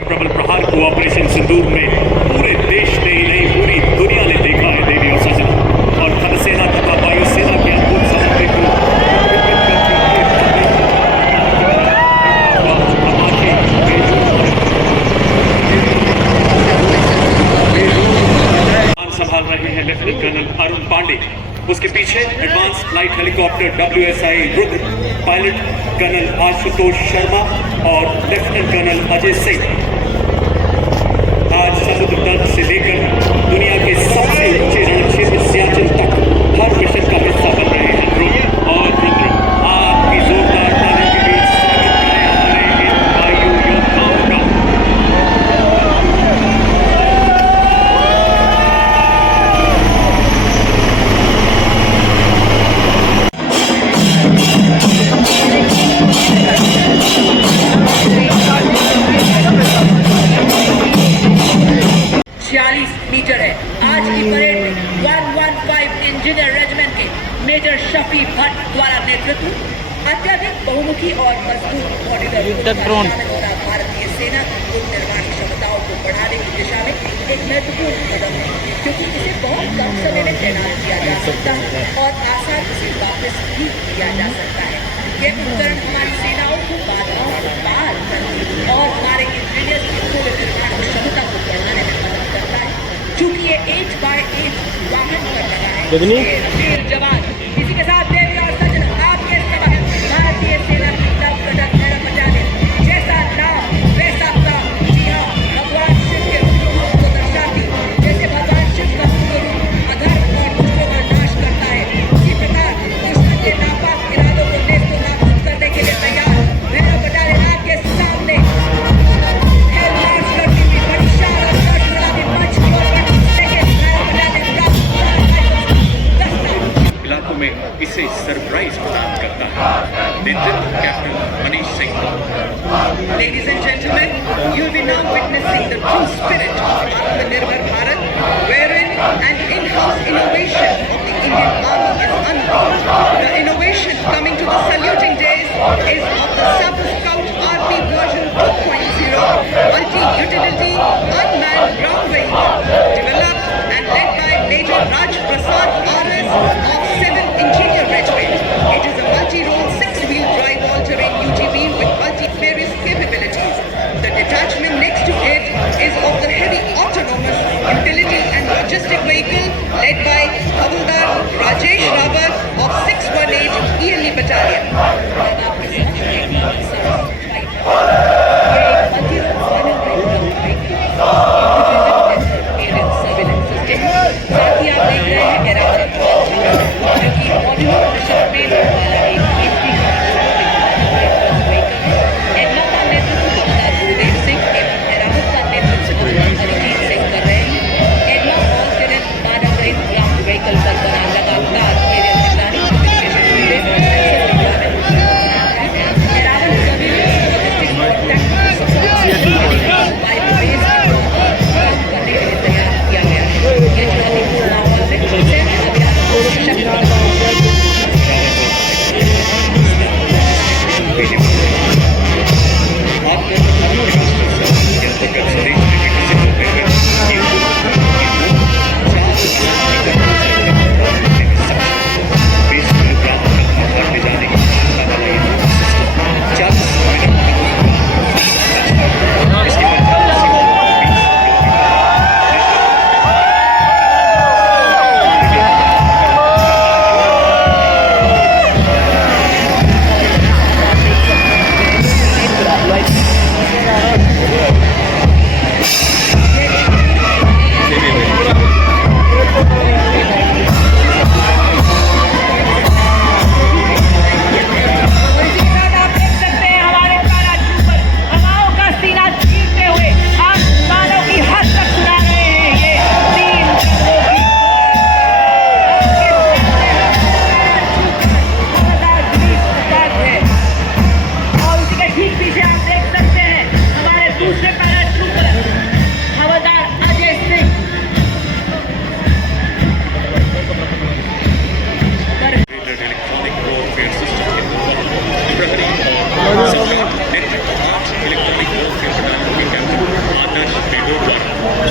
प्रबल प्रहार को ऑपरेशन सिंदूर में पूरे देश ने ही नहीं पूरी दुनिया ने देखा है देवी और सजना। और थल सेना तथा वायुसेना के अद्भुत समन्वय को संभाल रहे हैं लेफ्टिनेंट कर्नल अरुण पांडे। उसके पीछे advance flight helicopter WSI Rudra, pilot colonel Ashutosh Sharma और लेफ्टिनेंट कर्नल अजय सिंह। आज समुद्र तट से लेकर दुनिया के सबसे ऊंचे रण क्षेत्र सियाचिन तक हर मिशन का हिस्सा बन रहे हैं रुद्र और रुद्र। आपकी जोरदार तालियों के बीच स्वागत करें हमारे इन वायु योद्धाओं का। मीटर है। आज की परेड में 115 इंजीनियर रेजिमेंट के मेजर शफी भट्ट द्वारा नेतृत्व अत्यधिक बहुमुखी और मजबूत भारतीय सेना की निर्माण क्षमताओं को बढ़ाने की दिशा में एक महत्वपूर्ण कदम है, क्योंकि इसे बहुत कम समय में तैनात किया जा सकता है और आसानी से वापस भी किया जा सकता है। यह उपकरण हमारी सेनाओं को बाधाओं को पार करने और हमारे इंजीनियर की कुल निर्माण क्षमता को बढ़ाने में मदद करता है। चूंकि ये 8x8 वाहन पर लगा है, वीर जवान इसी के साथ देवी और सजना आपके समक्ष भारतीय सेना की तब कदम एयर बटालियन। जैसा नाम वैसा काम। जी हाँ, भगवान शिव के रूप को दर्शाती, जैसे भगवान शिव का रूप अधर्म और दुष्टों का नाश करता है, इसी प्रकार दुष्टों के नापाक इरादों को नेस्तो नाबूद करने के लिए तैयार एयर बटालियन आपके सामने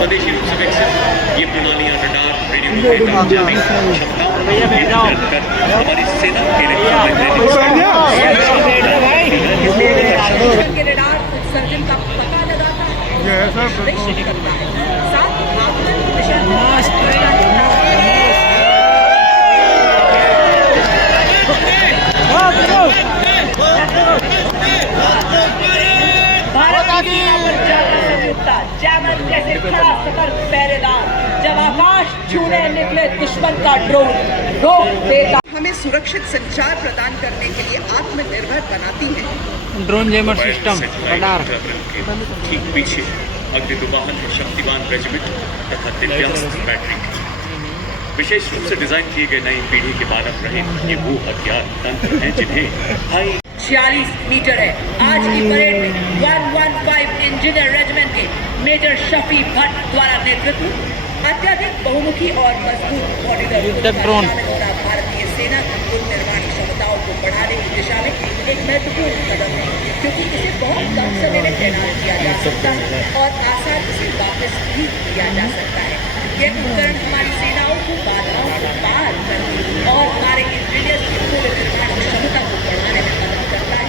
स्वदेशी रूप से विकसित ये प्रणालियां रडार, रेडियो डेटा जैमिंग क्षमताओं को इंटीग्रेट कर हमारी सेना के लिए के रडार उत्सर्जन का पता लगाता है, सुनिश्चित करता है, साथ ही आगमन की दिशा में भारत की सीमा पर जाकर संयुक्ता जैमर जैसे खड़ा सतर्क पहरेदार जब आकाश छूने निकले दुश्मन का ड्रोन रोक देता हमें सुरक्षित संचार प्रदान करने के लिए आत्मनिर्भर बनाती है। ड्रोन जैमर सिस्टम रडार ठीक पीछे अग्निदुवाहन और शक्तिवान रेजिमेंट तथा दिव्यांग बैटरी विशेष रूप से डिजाइन किए गए नई पीढ़ी के मानव रहित ये वो हथियार तंत्र हैं जिन्हें 46 मीटर है। आज की परेड में 115 इंजीनियर रेजिमेंट के मेजर शफी भट्ट द्वारा नेतृत्व अत्यधिक बहुमुखी और मजबूत मॉड्यूलर ड्रोन भारतीय सेना की युद्ध निर्माण क्षमताओं को बढ़ाने की दिशा में एक महत्वपूर्ण कदम है, क्योंकि इसे बहुत कम समय में तैनात किया जा सकता है और आसानी से वापस भी किया जा सकता है। यह उपकरण हमारी सेनाओं को बाधाओं को पार करने और हमारे इंजीनियर्स की पूर्ण निर्माण क्षमता को बढ़ाने में मदद करता है।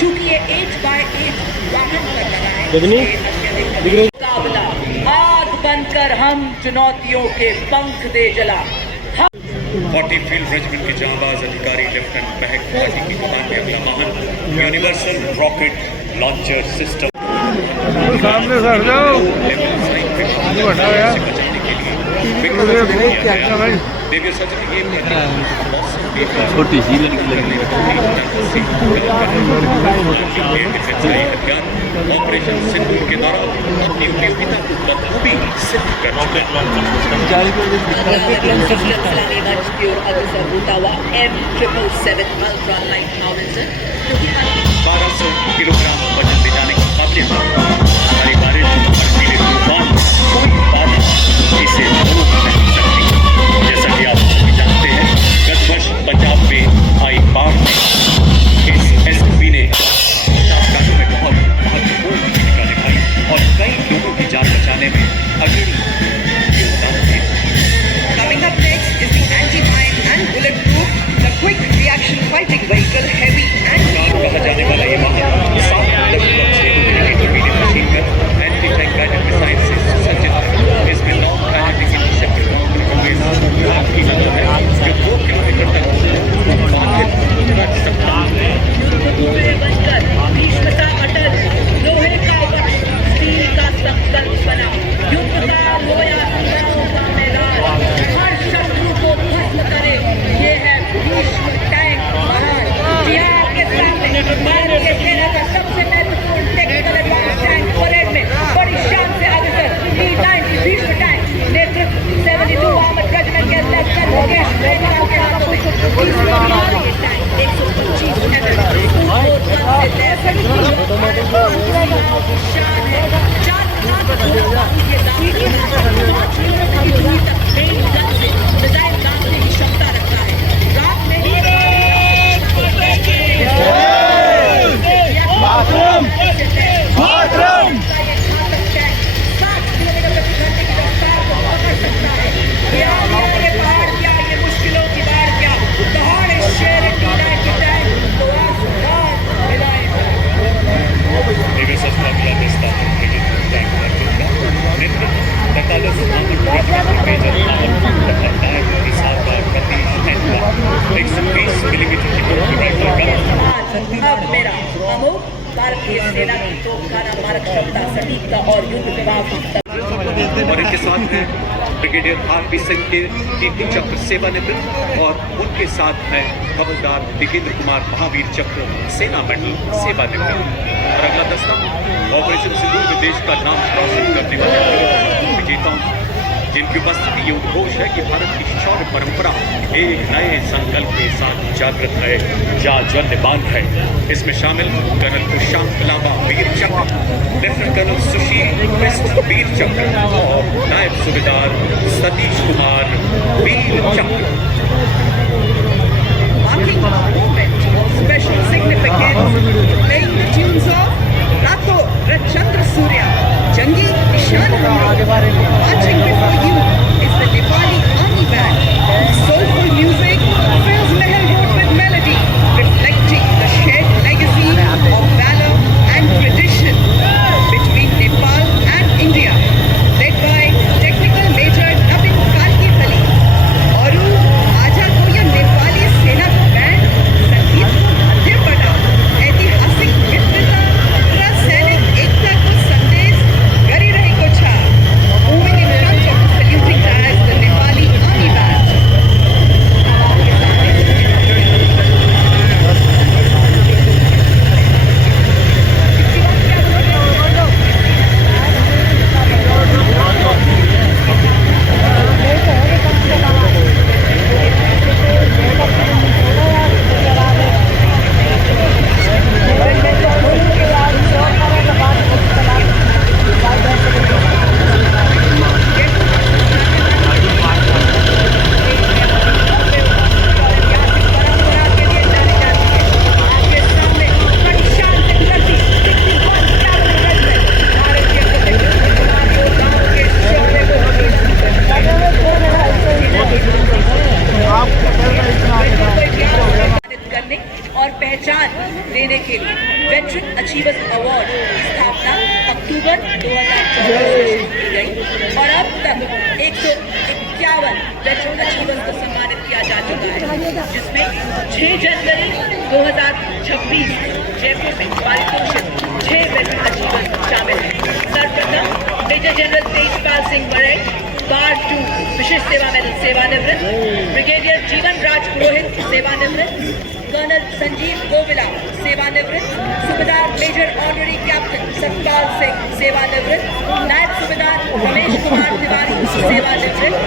चूंकि ये 8x8 वाहन पर लगा है, मुकाबला आग बनकर हम चुनौतियों के पंख दे जला। 40 फील्ड रेजिमेंट के जांबाज अधिकारी लेफ्टिनेंट महक पाजी की कमान में अगला वाहन यूनिवर्सल रॉकेट लॉन्चर सिस्टम सामने सर जाओ देखिए सच ये छोटी सी लड़की ऑपरेशन सिंदूर के दौरान अपनी उपयोगिता को बखूबी सिद्ध कर चुके हैं। M777 किलोग्राम वजन ले जाने की काबिलियत हमारी बारिश बर्फीले तूफान कोई बाधा इसे रोक नहीं सकती। जैसा कि आप सभी जानते हैं गत वर्ष पंजाब में आई बाढ़ में इस एसएसबी ने आपदाओं में बहुत महत्वपूर्ण भूमिका निभाई और कई लोगों की जान बचाने में अग्रणी योगदान दिया। Coming up next is the anti-mine and bulletproof, the quick reaction fighting vehicle, heavy and कहा जाने वाला ये वाहन 7.6 millimetre machine gun anti tank guided missile से सुसज्जित है। इसमें 9 काइनेटिक इंटरसेप्टर आपकी नजर है जो 2 किलोमीटर तक बाधित रख सकता है। बनकर भीष्म सा अटल, लोहे का वक्ष स्टील का संकल्प बना, युद्ध का लोया संग्रामों का मैदान, हर शत्रु को भस्म करे, ये है भीष्म टैंक महान। यहाँ आपके सामने भारतीय सेना का सबसे महत्वपूर्ण टेक्निकल एडवांस टैंक परेड में बड़ी शान से अग्रसर T-90 भीष्म टैंक नेतृत्व 72 आर्मर्ड रेजिमेंट के लेफ्टिनेंट योगेश रेखाल के हाथों में। ये टैंक 125 शान है। 4 लाख के दाम 5 किलोमीटर की दूरी तक मेन गन से मिसाइल दागने की क्षमता रखता है। रात में ही अब मेरा अमोघ भारतीय सेना की तोपखाना मारक क्षमता, सटीकता और युद्ध विभाग और इनके साथ हैं ब्रिगेडियर आरपी सिंह के कीर्ति चक्र सेवानिवृत्त और उनके साथ हैं हवलदार दिगेंद्र कुमार महावीर चक्र सेना मेडल सेवानिवृत्त। और अगला दस्ता ऑपरेशन सिंदूर में देश का नाम रोशन करने वाले विजेताओं जिनकी उपस्थिति ये उद्घोष है कि भारत की शौर्य परंपरा एक नए संकल्प के साथ जागृत है, जाज्वल्यमान है। इसमें शामिल कर्नल प्रशांत लांबा वीर चक्र, लेफ्टिनेंट कर्नल सुशील बिस्ट वीर चक्र और नायब सूबेदार सतीश कुमार वीर चक्र। Marking the moment of special significance, playing the tunes of Rato Rachandra Surya, Jangi Nishana Marching before you is the Nepali army band. Soulful music fills Mahal Road with melody, reflecting the shared legacy of valor and tradition between Nepal and India. Led by Technical Major Navin Kalkipalli. और आजा को ये नेपाली सेना को band संगीत को मध्यम बना ऐतिहासिक मित्रता तथा सैनिक एकता को संदेश गरी रही को छा moving in front of the saluting dais the Nepali army band करने और पहचान देने के लिए वेटरन अचीवर्स अवार्ड की स्थापना अक्टूबर 2014 में शुरू की गई और अब तक 151 वेटरन अचीवर्स को सम्मानित किया जा चुका है, जिसमें 6 जनवरी 2026 जयपुर में पारितोषिक 6 वेटरन अचीवर्स शामिल हैं। सर्वप्रथम मेजर जनरल तेजपाल सिंह बड़े गार्ड 2 विशिष्ट सेवा मेडल सेवानिवृत्त, ब्रिगेडियर जीवन राज पुरोहित सेवानिवृत्त, कर्नल संजीव गोविला सेवानिवृत्त, subedar major honorary captain Satpal Singh सेवानिवृत्त, नायब सूबेदार रमेश कुमार तिवारी सेवानिवृत्त,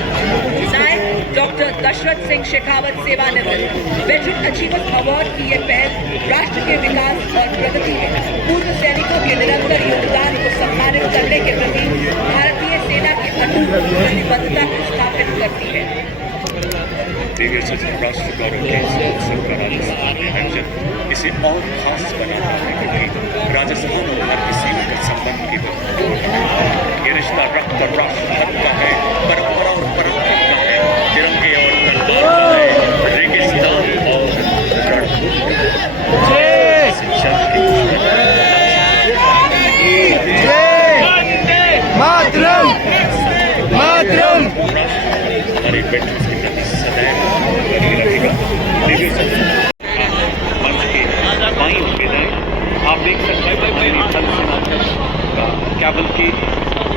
नायब डॉक्टर दशरथ सिंह शेखावत सेवानिवृत्त। वेटरन अचीवर्स अवार्ड की ये पहल राष्ट्र के विकास और प्रगति में पूर्व सैनिकों के निरंतर योगदान को सम्मानित करने के प्रति भारतीय सेना की अटूट प्रतिबद्धता को स्थापित करती है। दिव्य सचिव राष्ट्र गौरव के इस अवसर पर राजस्थान में आयोजन इसे और खास बनाने के लिए राजस्थान और हर किसी के संबंध की ये रिश्ता रक्त और राष्ट्र धर्म का है, परंपरा और पराक्रम का है, तिरंगे और तलवार का है, रेगिस्तान और मातरम मातरम हमारे वेटरन्स के प्रति सदैव बनी रहेगा। दिव्य सचिव मंच के बाईं विदाई आप देख सकते हैं थल सेना का कैवल के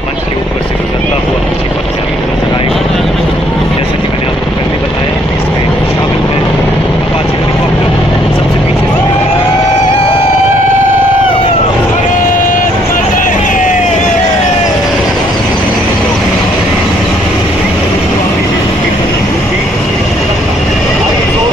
मंच के ऊपर से गुजरता हुआ नीचे पर नजर आएगा।